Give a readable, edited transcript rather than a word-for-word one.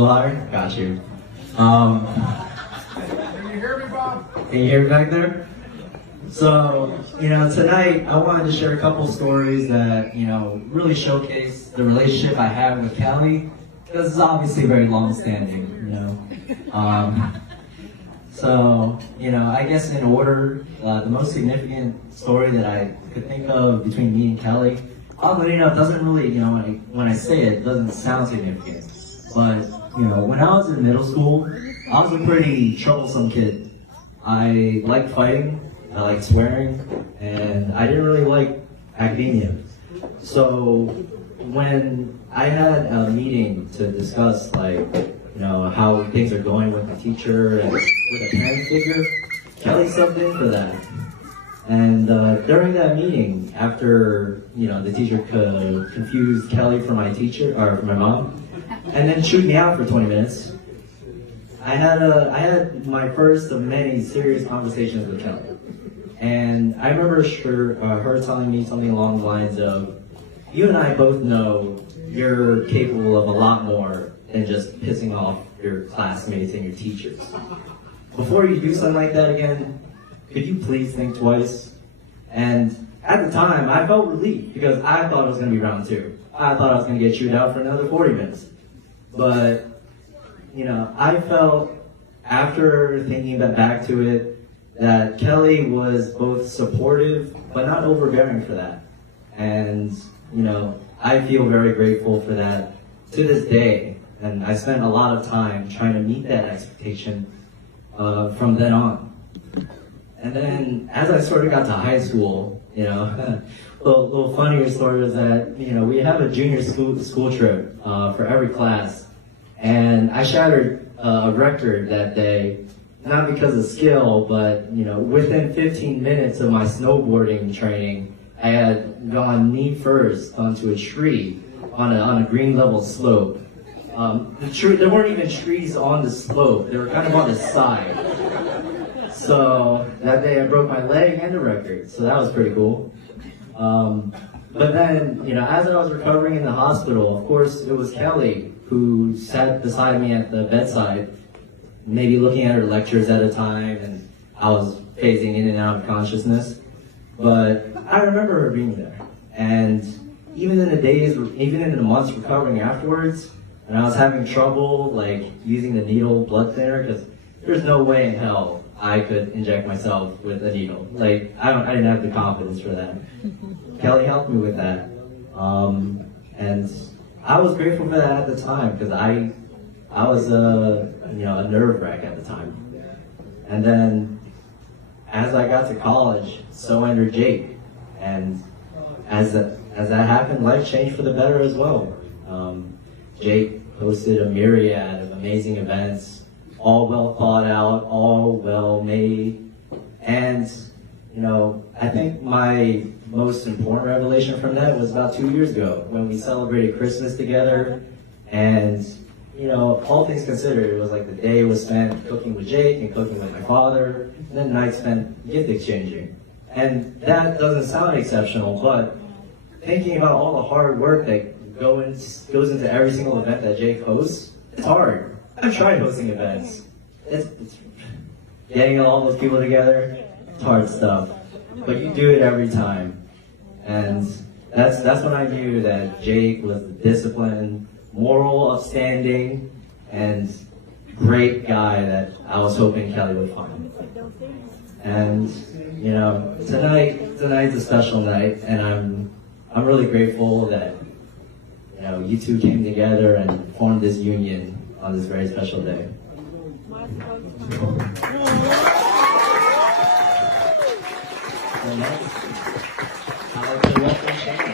Hi, got you. Can you hear me, Bob? Can you hear me back there? So, tonight I wanted to share a couple stories that, really showcase the relationship I have with Callie, because it's obviously very long-standing, I guess in order, the most significant story that I could think of between me and Kelly, oddly enough, doesn't really, when I say it, doesn't sound significant. But, when I was in middle school, I was a pretty troublesome kid. I liked fighting, I liked swearing, and I didn't really like academia. So when I had a meeting to discuss, how things are going with the teacher and with a parent figure, Kelly stepped in for that. And during that meeting, after the teacher confused Kelly for my teacher or for my mom, and then chewed me out for 20 minutes, I had my first of many serious conversations with Kelly. And I remember her telling me something along the lines of, "You and I both know you're capable of a lot more than just pissing off your classmates and your teachers. Before you do something like that again, could you please think twice?" And at the time, I felt relieved because I thought it was going to be round two. I thought I was going to get chewed out for another 40 minutes. But, I felt, after thinking back to it, that Kelly was both supportive, but not overbearing for that. And, I feel very grateful for that to this day. And I spent a lot of time trying to meet that expectation from then on. And then, as I sort of got to high school, little funnier story was that, we have a junior school trip for every class. And I shattered a record that day, not because of skill, but, within 15 minutes of my snowboarding training, I had gone knee first onto a tree on a green level slope. There weren't even trees on the slope, they were kind of on the side. So that day I broke my leg and the record, so that was pretty cool. But then, as I was recovering in the hospital, of course, it was Kelly who sat beside me at the bedside, maybe looking at her lectures at a time, and I was phasing in and out of consciousness. But I remember her being there. And even in the months recovering afterwards, and I was having trouble, using the needle blood thinner, because there's no way in hell I could inject myself with a needle. I didn't have the confidence for that. Kelly helped me with that. And I was grateful for that at the time, because I was a nerve wreck at the time. And then as I got to college, so entered Jake. And as that happened, life changed for the better as well. Jake hosted a myriad of amazing events, all well thought out, all well made. And, I think my most important revelation from that was about 2 years ago when we celebrated Christmas together. And, all things considered, it was like the day was spent cooking with Jake and cooking with my father, and then the night spent gift exchanging. And that doesn't sound exceptional, but thinking about all the hard work that goes into every single event that Jake hosts, it's hard. I've tried hosting events. It's getting all those people together, it's hard stuff. But you do it every time. And that's when I knew that Jake was the disciplined, moral, upstanding, and great guy that I was hoping Kelly would find. And tonight's a special night, and I'm really grateful that you two came together and formed this union on this very special day. I'd like to welcome Shane.